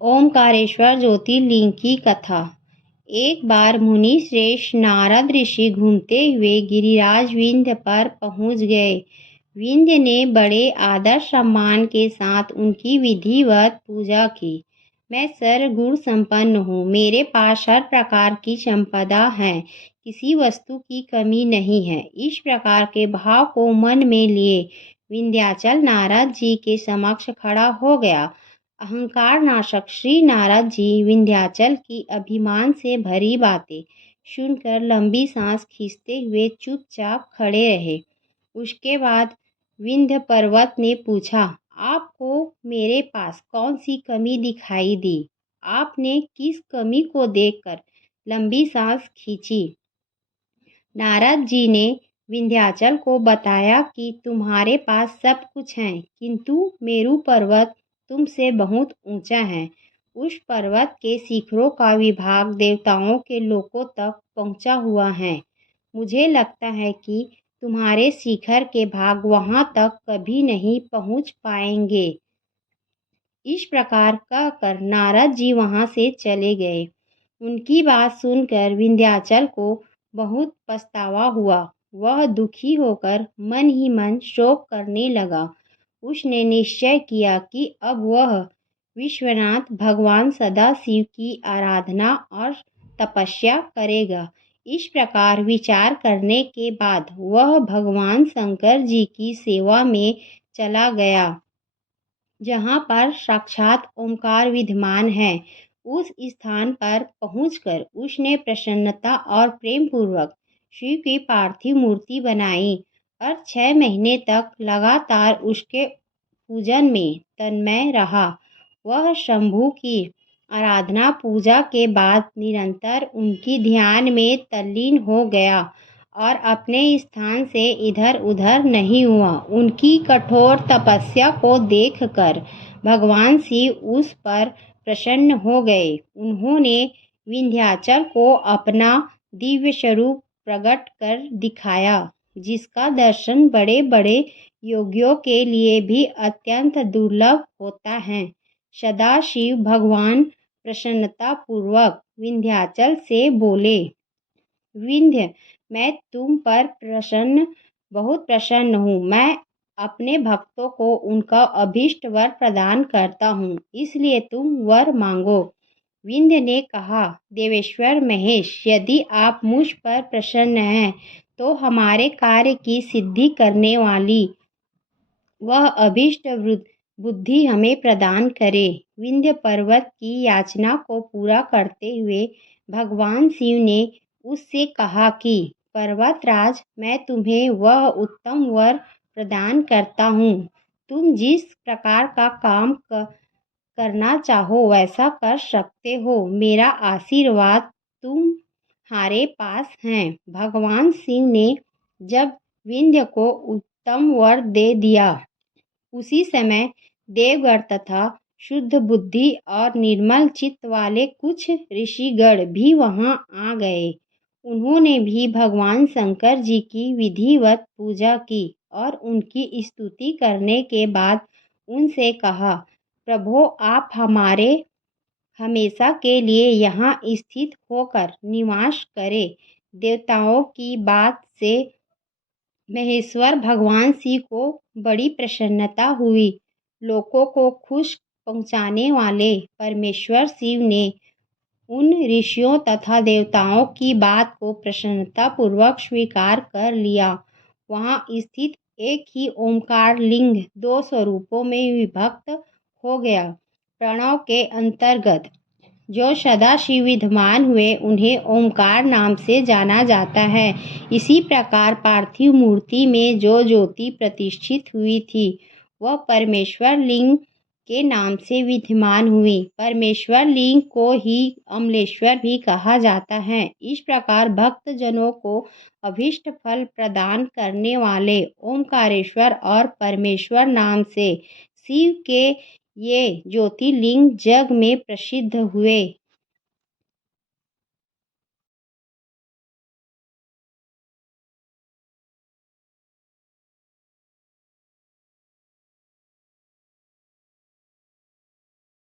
ओमकारेश्वर ज्योतिर्लिंग की कथा। एक बार मुनि श्रेष्ठ नारद ऋषि घूमते हुए गिरिराज विंध्य पर पहुंच गए। विंध्य ने बड़े आदर सम्मान के साथ उनकी विधिवत पूजा की। मैं सर्वगुण संपन्न हूँ, मेरे पास हर प्रकार की संपदा है, किसी वस्तु की कमी नहीं है। इस प्रकार के भाव को मन में लिए विंध्याचल नारद जी के समक्ष खड़ा हो गया। अहंकार नाशक श्री नारद जी विंध्याचल की अभिमान से भरी बातें सुनकर लंबी सांस खींचते हुए चुपचाप खड़े रहे। उसके बाद विंध्य पर्वत ने पूछा, आपको मेरे पास कौन सी कमी दिखाई दी? आपने किस कमी को देखकर लंबी सांस खींची? नारद जी ने विंध्याचल को बताया कि तुम्हारे पास सब कुछ है, किंतु मेरु पर्वत तुमसे बहुत ऊंचा है। उस पर्वत के शिखरों का विभाग देवताओं के लोकों तक पहुंचा हुआ है। मुझे लगता है कि तुम्हारे शिखर के भाग वहां तक कभी नहीं पहुंच पाएंगे। इस प्रकार कहकर नारद जी वहां से चले गए। उनकी बात सुनकर विंध्याचल को बहुत पछतावा हुआ। वह दुखी होकर मन ही मन शोक करने लगा। उसने निश्चय किया कि अब वह विश्वनाथ भगवान सदाशिव की आराधना और तपस्या करेगा। इस प्रकार विचार करने के बाद वह भगवान शंकर जी की सेवा में चला गया, जहाँ पर साक्षात ओंकार विद्यमान है। उस स्थान पर पहुंचकर उसने प्रसन्नता और प्रेम पूर्वक शिव की पार्थिव मूर्ति बनाई और 6 महीने तक लगातार उसके पूजन में तन्मय रहा। वह शंभु की आराधना पूजा के बाद निरंतर उनकी ध्यान में तल्लीन हो गया और अपने स्थान से इधर उधर नहीं हुआ। उनकी कठोर तपस्या को देखकर भगवान शिव उस पर प्रसन्न हो गए। उन्होंने विंध्याचल को अपना दिव्य स्वरूप प्रकट कर दिखाया, जिसका दर्शन बड़े बड़े योगियों के लिए भी अत्यंत दुर्लभ होता है। सदाशिव भगवान प्रसन्नता पूर्वक विंध्याचल से बोले, विंध्य, मैं तुम पर बहुत प्रसन्न हूँ। मैं अपने भक्तों को उनका अभीष्ट वर प्रदान करता हूँ, इसलिए तुम वर मांगो। विंध्य ने कहा, देवेश्वर महेश, यदि आप मुझ पर प्रसन्न हैं तो हमारे कार्य की सिद्धि करने वाली वह अभीष्ट बुद्धि हमें प्रदान करे। विंध्य पर्वत की याचना को पूरा करते हुए भगवान शिव ने उससे कहा कि पर्वतराज, मैं तुम्हें वह उत्तम वर प्रदान करता हूँ। तुम जिस प्रकार का काम करना चाहो वैसा कर सकते हो। मेरा आशीर्वाद तुम्हारे पास है। भगवान शिव ने जब विंध्य को उत्तम वर दे दिया, उसी समय देवगण तथा शुद्ध बुद्धि और निर्मल चित्त वाले कुछ ऋषिगण भी वहां आ गए। उन्होंने भी भगवान शंकर जी की विधिवत पूजा की और उनकी स्तुति करने के बाद उनसे कहा, प्रभो, आप हमारे हमेशा के लिए यहाँ स्थित होकर निवास करें। देवताओं की बात से महेश्वर भगवान शिव को बड़ी प्रसन्नता हुई। लोगों को खुश पहुँचाने वाले परमेश्वर शिव ने उन ऋषियों तथा देवताओं की बात को प्रसन्नता पूर्वक स्वीकार कर लिया। वहाँ स्थित एक ही ओंकार लिंग 2 स्वरूपों में विभक्त हो गया। प्रणव के अंतर्गत जो सदाशिव विद्यमान हुए उन्हें ओंकार नाम से जाना जाता है। इसी प्रकार पार्थिव मूर्ति में जो ज्योति प्रतिष्ठित हुई थी वह परमेश्वर लिंग के नाम से विद्यमान हुई। परमेश्वर लिंग को ही अमलेश्वर भी कहा जाता है। इस प्रकार भक्त जनों को अभीष्ट फल प्रदान करने वाले ओमकारेश्वर और परमेश्वर नाम से शिव के ये ज्योतिर्लिंग जग में प्रसिद्ध हुए।